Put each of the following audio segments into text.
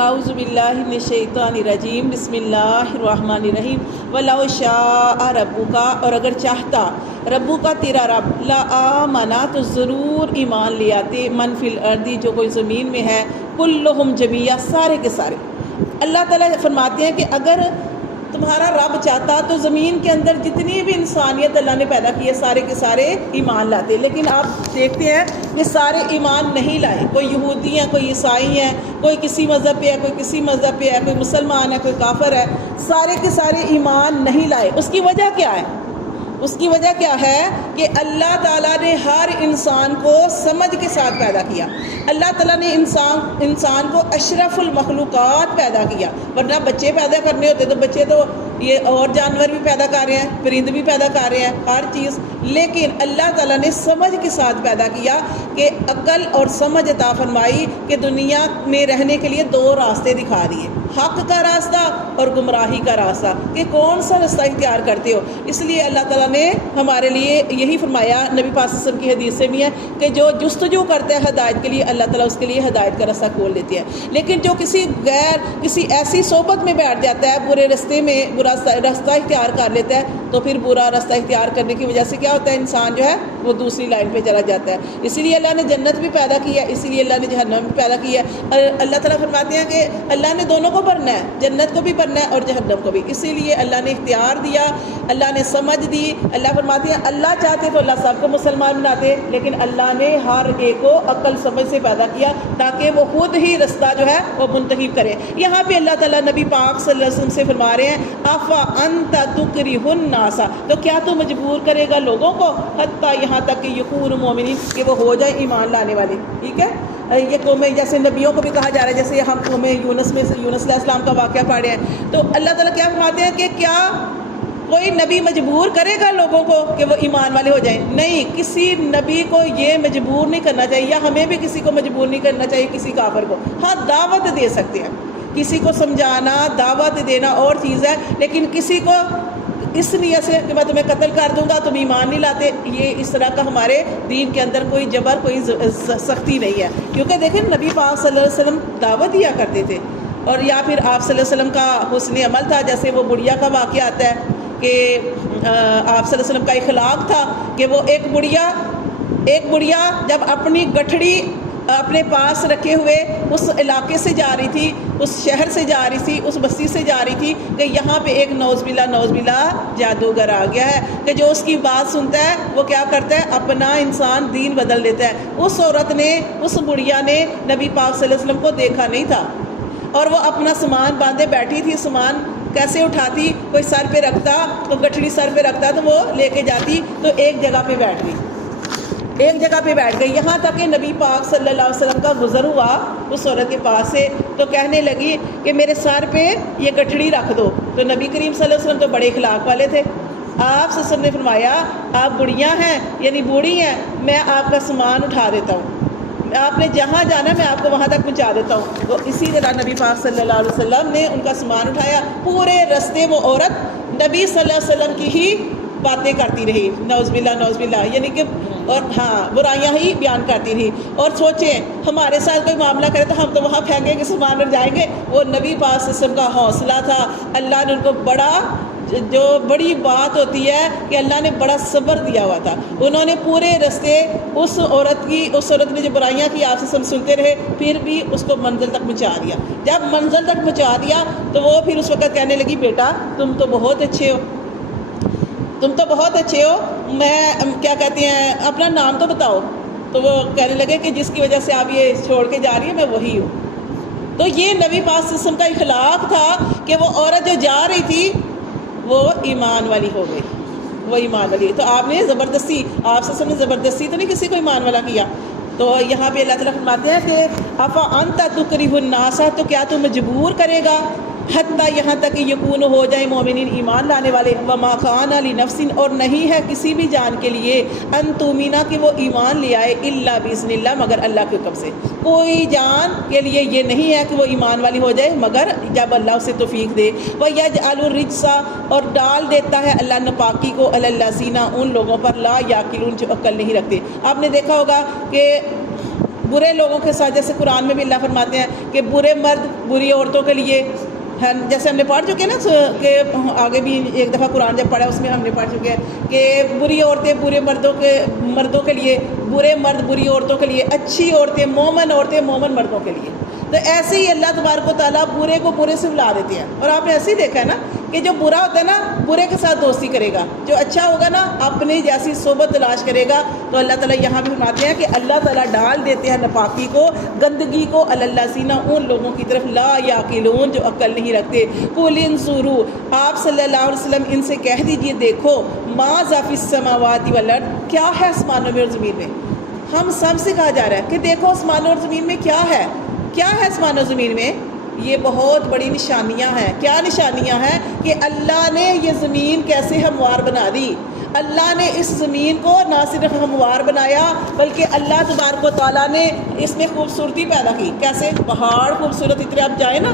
اعوذ باللہ من الشیطان الرجیم، بسم اللہ الرحمن الرحیم۔ وَلَوْ شَاءَ رَبُّكَ، اور اگر چاہتا ربُّکا تیرا رب، لَآمَنَ تو ضرور ایمان لے آتے، من فی الارض جو کوئی زمین میں ہے، کلہم جمیعا سارے کے سارے۔ اللہ تعالیٰ فرماتے ہیں کہ اگر تمہارا رب چاہتا تو زمین کے اندر جتنی بھی انسانیت اللہ نے پیدا کی ہے سارے کے سارے ایمان لاتے، لیکن آپ دیکھتے ہیں کہ سارے ایمان نہیں لائے۔ کوئی یہودی ہیں، کوئی عیسائی ہیں، کوئی کسی مذہب پہ ہے، کوئی کسی مذہب پہ ہے، کوئی مسلمان ہے، کوئی کافر ہے، سارے کے سارے ایمان نہیں لائے۔ اس کی وجہ کیا ہے؟ اس کی وجہ کیا ہے کہ اللہ تعالیٰ نے ہر انسان کو سمجھ کے ساتھ پیدا کیا۔ اللہ تعالیٰ نے انسان کو اشرف المخلوقات پیدا کیا، ورنہ بچے پیدا کرنے ہوتے تو بچے تو یہ اور جانور بھی پیدا کر رہے ہیں، پرند بھی پیدا کر رہے ہیں، ہر چیز، لیکن اللہ تعالیٰ نے سمجھ کے ساتھ پیدا کیا کہ عقل اور سمجھ عطا فرمائی کہ دنیا میں رہنے کے لیے دو راستے دکھا دیے، حق کا راستہ اور گمراہی کا راستہ، کہ کون سا راستہ اختیار کرتے ہو۔ اس لیے اللہ تعالیٰ نے ہمارے لیے یہی فرمایا، نبی پاک صلی اللہ علیہ وسلم کی حدیث سے بھی ہے کہ جو جستجو کرتا ہے ہدایت کے لیے، اللہ تعالیٰ اس کے لیے ہدایت کا راستہ کھول دیتی ہے، لیکن جو کسی ایسی صحبت میں بیٹھ جاتا ہے، برے راستے میں برا راستہ اختیار کر لیتا ہے، تو پھر برا راستہ اختیار کرنے کی وجہ سے کیا ہوتا ہے، انسان جو ہے وہ دوسری لائن پہ چلا جاتا ہے۔ اسی لیے اللہ نے جنت بھی پیدا کی ہے، اسی لیے اللہ نے جہنم بھی پیدا کی ہے۔ اللہ تعالیٰ فرماتے ہیں کہ اللہ نے دونوں کو بھرنا ہے، جنت کو بھی بھرنا ہے اور جہنم کو بھی، اسی لیے اللہ نے اختیار دیا، اللہ نے سمجھ دی۔ اللہ فرماتے ہیں اللہ چاہتے تو اللہ سب کو مسلمان بناتے، لیکن اللہ نے ہر ایک کو عقل سمجھ سے پیدا کیا تاکہ وہ خود ہی رستہ جو ہے وہ منتخب کرے۔ یہاں پہ اللہ تعالیٰ نبی پاک صلی اللہ علیہ وسلم سے فرما رہے ہیں افا انت تکرہ الناس، تو کیا تو مجبور کرے گا لوگوں کو، حتیٰ یہاں تک کہ یکونوا مؤمنین، کہ وہ ہو جائے ایمان لانے والے۔ ٹھیک ہے، یہ قومیں جیسے نبیوں کو بھی کہا جا رہا ہے، جیسے ہم قوم یونس میں سے یونس علیہ السلام کا واقعہ پڑھ رہے ہیں، تو اللہ تعالیٰ کیا فرماتے ہیں کہ کیا کوئی نبی مجبور کرے گا لوگوں کو کہ وہ ایمان والے ہو جائیں؟ نہیں، کسی نبی کو یہ مجبور نہیں کرنا چاہیے، یا ہمیں بھی کسی کو مجبور نہیں کرنا چاہیے کسی کافر کو۔ ہاں دعوت دے سکتے ہیں، کسی کو سمجھانا، دعوت دینا اور چیز ہے، لیکن کسی کو اس نیت سے کہ میں تمہیں قتل کر دوں گا تم ایمان نہیں لاتے، یہ اس طرح کا ہمارے دین کے اندر کوئی جبر، کوئی سختی نہیں ہے، کیونکہ دیکھیں نبی پاک صلی اللہ علیہ وسلم دعوت دیا کرتے تھے، اور یا پھر آپ صلی اللہ علیہ وسلم کا حسن عمل تھا، جیسے وہ بڑھیا کا واقعہ آتا ہے کہ آپ صلی اللہ علیہ وسلم کا اخلاق تھا کہ وہ ایک بڑھیا جب اپنی گٹھڑی اپنے پاس رکھے ہوئے اس علاقے سے جا رہی تھی، اس شہر سے جا رہی تھی، اس بستی سے جا رہی تھی، کہ یہاں پہ ایک نوز باللہ جادوگر آ گیا ہے، کہ جو اس کی بات سنتا ہے وہ کیا کرتا ہے، اپنا انسان دین بدل دیتا ہے۔ اس عورت نے، اس بڑھیا نے نبی پاک صلی اللہ علیہ وسلم کو دیکھا نہیں تھا، اور وہ اپنا سامان باندھے بیٹھی تھی، سامان کیسے اٹھاتی، کوئی سر پہ رکھتا تو گٹھڑی سر پہ رکھتا تو وہ لے کے جاتی، تو ایک جگہ پہ بیٹھ گئی، یہاں تک کہ نبی پاک صلی اللہ علیہ وسلم کا گزر ہوا اس عورت کے پاس سے، تو کہنے لگی کہ میرے سر پہ یہ گٹھڑی رکھ دو۔ تو نبی کریم صلی اللہ علیہ وسلم تو بڑے اخلاق والے تھے، آپ صلی اللہ علیہ وسلم نے فرمایا آپ بڑھیاں ہیں، یعنی بوڑھی ہیں، میں آپ کا سامان اٹھا دیتا ہوں، آپ نے جہاں جانا ہے میں آپ کو وہاں تک پہنچا دیتا ہوں۔ تو اسی طرح نبی پاک صلی اللہ علیہ وسلم نے ان کا سامان اٹھایا، پورے رستے وہ عورت نبی صلی اللہ علیہ وسلم کی ہی باتیں کرتی رہی، نعوذ باللہ، یعنی کہ اور ہاں برائیاں ہی بیان کرتی رہی۔ اور سوچیں ہمارے ساتھ کوئی معاملہ کرے تو ہم تو وہاں پھینکیں گے سامان اور جائیں گے، وہ نبی پاک صلی اللہ علیہ وسلم کا حوصلہ تھا، اللہ نے ان کو جو بڑی بات ہوتی ہے کہ اللہ نے بڑا صبر دیا ہوا تھا، انہوں نے پورے رستے اس عورت نے جو برائیاں کی آپ سے سنتے رہے، پھر بھی اس کو منزل تک پہنچا دیا۔ جب منزل تک پہنچا دیا تو وہ پھر اس وقت کہنے لگی بیٹا تم تو بہت اچھے ہو، میں کیا کہتے ہیں اپنا نام تو بتاؤ۔ تو وہ کہنے لگے کہ جس کی وجہ سے آپ یہ چھوڑ کے جا رہی ہیں میں وہی ہوں۔ تو یہ نبی پاک صلی اللہ علیہ وسلم کا اخلاق تھا کہ وہ عورت جو جا رہی تھی وہ ایمان والی ہو گئی، وہ ایمان والی۔ تو آپ نے زبردستی، آپ صلی اللہ علیہ وسلم نے زبردستی تو نہیں کسی کو ایمان والا کیا۔ تو یہاں پہ اللہ تعالیٰ فرماتے ہیں کہ افا انت تکرہ الناس، تو کیا تو مجبور کرے گا، حتیٰ یہاں تک کہ یکون ہو جائے مومنین ایمان لانے والے، وما کان لنفس، اور نہیں ہے کسی بھی جان کے لیے، ان تؤمن کہ وہ ایمان لے آئے، الا باذن اللہ، مگر اللہ کے حکم سے۔ کوئی جان کے لیے یہ نہیں ہے کہ وہ ایمان والی ہو جائے مگر جب اللہ اسے توفیق دے۔ وَيَجْعَلُ الرِّجْسَ، اور ڈال دیتا ہے اللہ ناپاکی کو، عَلَى الَّذِينَ، ان لوگوں پر، لا یعقلون جو عقل نہیں رکھتے۔ آپ نے دیکھا ہوگا کہ برے لوگوں کے ساتھ، جیسے قرآن میں بھی اللہ فرماتے ہیں کہ برے مرد بری عورتوں کے لیے، جیسے ہم نے پڑھ چکے نا کہ آگے بھی ایک دفعہ قرآن جب پڑھا اس میں ہم نے پڑھ چکے ہیں کہ بری عورتیں برے مردوں کے لیے، برے مرد بری عورتوں کے لیے، اچھی عورتیں مومن مردوں کے لیے۔ تو ایسے ہی اللہ تبارک و تعالیٰ برے کو برے سے بلا دیتے ہیں۔ اور آپ نے ایسے ہی دیکھا ہے نا کہ جو برا ہوتا ہے نا برے کے ساتھ دوستی کرے گا، جو اچھا ہوگا نا اپنی جیسی صحبت تلاش کرے گا۔ تو اللہ تعالیٰ یہاں بھی فرماتے ہیں کہ اللہ تعالیٰ ڈال دیتے ہیں ناپاکی کو، گندگی کو، الذین ان لوگوں کی طرف لا یعقلون جو عقل نہیں رکھتے۔ قل انظروا، آپ صلی اللہ علیہ وسلم ان سے کہہ دیجئے دیکھو، ماذا فی السماوات والارض، کیا ہے آسمانوں میں اور زمین میں۔ ہم سب سے کہا جا رہا ہے کہ دیکھو آسمانوں اور زمین میں کیا ہے، کیا ہے آسمان و زمین میں۔ یہ بہت بڑی نشانیاں ہیں۔ کیا نشانیاں ہیں؟ کہ اللہ نے یہ زمین کیسے ہموار بنا دی۔ اللہ نے اس زمین کو نہ صرف ہموار بنایا بلکہ اللہ تبارک و تعالیٰ نے اس میں خوبصورتی پیدا کی۔ کیسے؟ پہاڑ خوبصورت، اتنے آپ جائیں نا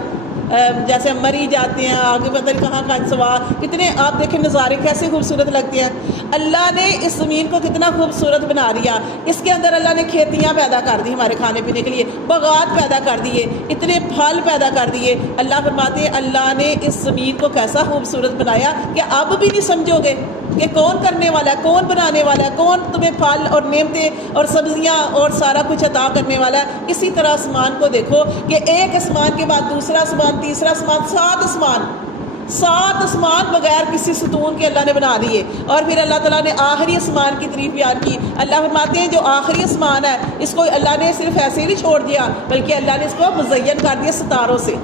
جیسے ہم مری جاتے ہیں، آگے پتہ نہیں کہاں کہاں سوار، کتنے آپ دیکھیں نظارے کیسے خوبصورت لگتے ہیں۔ اللہ نے اس زمین کو کتنا خوبصورت بنا دیا۔ اس کے اندر اللہ نے کھیتیاں پیدا کر دی ہمارے کھانے پینے کے لیے، باغات پیدا کر دیے، اتنے پھل پیدا کر دیے۔ اللہ فرماتے ہیں اللہ نے اس زمین کو کیسا خوبصورت بنایا کہ اب بھی نہیں سمجھو گے کہ کون کرنے والا ہے، کون بنانے والا ہے، کون تمہیں پھل اور نعمتیں اور سبزیاں اور سارا کچھ عطا کرنے والا ہے۔ اسی طرح آسمان کو دیکھو کہ ایک آسمان کے بعد دوسرا آسمان، تیسرا آسمان، 7 آسمان بغیر کسی ستون کے اللہ نے بنا دیے۔ اور پھر اللہ تعالیٰ نے آخری آسمان کی تعریف بیان کی۔ اللہ فرماتے ہیں جو آخری آسمان ہے اس کو اللہ نے صرف ایسے ہی نہیں چھوڑ دیا بلکہ اللہ نے اس کو مزین کر دیا ستاروں سے۔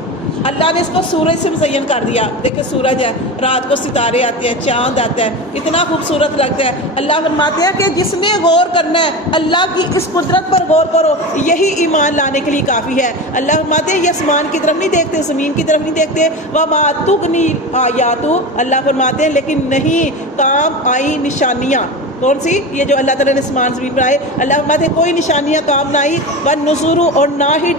اللہ نے اس کو سورج سے مزین کر دیا۔ دیکھیں سورج ہے، رات کو ستارے آتے ہیں، چاند آتا ہے، اتنا خوبصورت لگتا ہے۔ اللہ فرماتے ہیں کہ جس نے غور کرنا ہے اللہ کی اس قدرت پر غور کرو، یہی ایمان لانے کے لیے کافی ہے۔ اللہ فرماتے ہیں یہ آسمان کی طرف نہیں دیکھتے، زمین کی طرف نہیں دیکھتے، وما تغنی آیات، اللہ فرماتے ہیں لیکن نہیں کام آئی نشانیاں۔ کون سی؟ یہ جو اللہ تعالیٰ نے آسمان زمین بنائے، اللہ فرماتے ہیں کوئی نشانیاں کام نہ آئی، والنذر، اور نہ ہی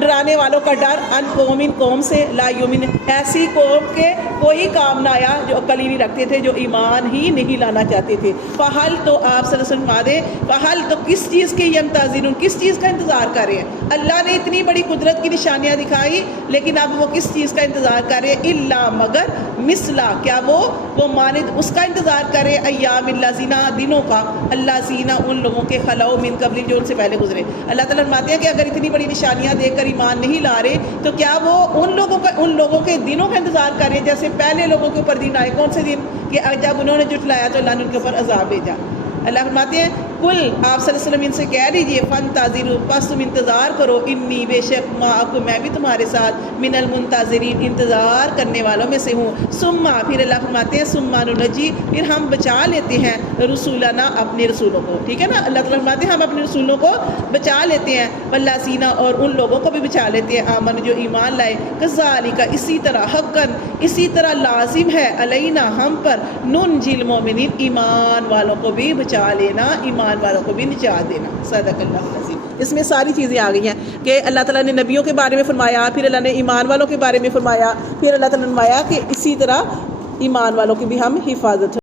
ڈرانے والوں کا ڈر، ان قوم سے لا یؤمن، ایسی قوم کے کوئی کام نہ آیا جو عقل ہی نہیں رکھتے تھے، جو ایمان ہی نہیں لانا چاہتے تھے۔ فحل، تو آپ صلی اللہ علیہ وسلم فرما دیں فحل، تو کس چیز کی ینتظرون، کس چیز کا انتظار کر رہے ہیں؟ اللہ نے اتنی بڑی قدرت کی نشانیاں دکھائی لیکن اب وہ کس چیز کا انتظار کر رہے ہیں؟ الا، مگر، مثلا، کیا وہ مانند اس کا انتظار کر رہے ہیں، ایام الذین، دنوں کا، الذین، ان لوگوں کے، خلو من قبل، جو ان سے پہلے گزرے۔ اللہ تعالیٰ فرماتے ہیں کہ اگر اتنی بڑی نشانیاں دیکھ کر ایمان نہیں لا رہے تو کیا وہ ان لوگوں کے دنوں کا انتظار کر رہے ہیں جیسے پہلے لوگوں کے اوپر دن آئے۔ کون سے دن؟ کہ جب انہوں نے جھٹلایا تو اللہ نے ان کے اوپر عذاب بھیجا۔ اللہ فرماتے ہیں کل، آپ صلی اللہ علیہ وسلم ان سے کہہ دیجئے فانتظروا، پس تم انتظار کرو، انی، بے شک، معکم، میں بھی تمہارے ساتھ، من المنتظرین، انتظار کرنے والوں میں سے ہوں۔ ثم، پھر اللہ فرماتے ہیں ثم ننجی، پھر ہم بچا لیتے ہیں، رسولنا، اپنے رسولوں کو۔ ٹھیک ہے نا، اللہ تعالیٰ فرماتے ہیں ہم اپنے رسولوں کو بچا لیتے ہیں، والذین، اور ان لوگوں کو بھی بچا لیتے ہیں، آمن، جو ایمان لائے، کذالک، اسی طرح، حقاً، اسی طرح لازم ہے، علینا، ہم پر، ننجی المؤمنین، ایمان والوں کو بھی بچا لینا، ایمان والوں کو بھی نجات دینا۔ صدق اللہ العظیم۔ اس میں ساری چیزیں آ گئی ہیں کہ اللہ تعالیٰ نے نبیوں کے بارے میں فرمایا، پھر اللہ نے ایمان والوں کے بارے میں فرمایا، پھر اللہ تعالیٰ نے فرمایا کہ اسی طرح ایمان والوں کی بھی ہم حفاظت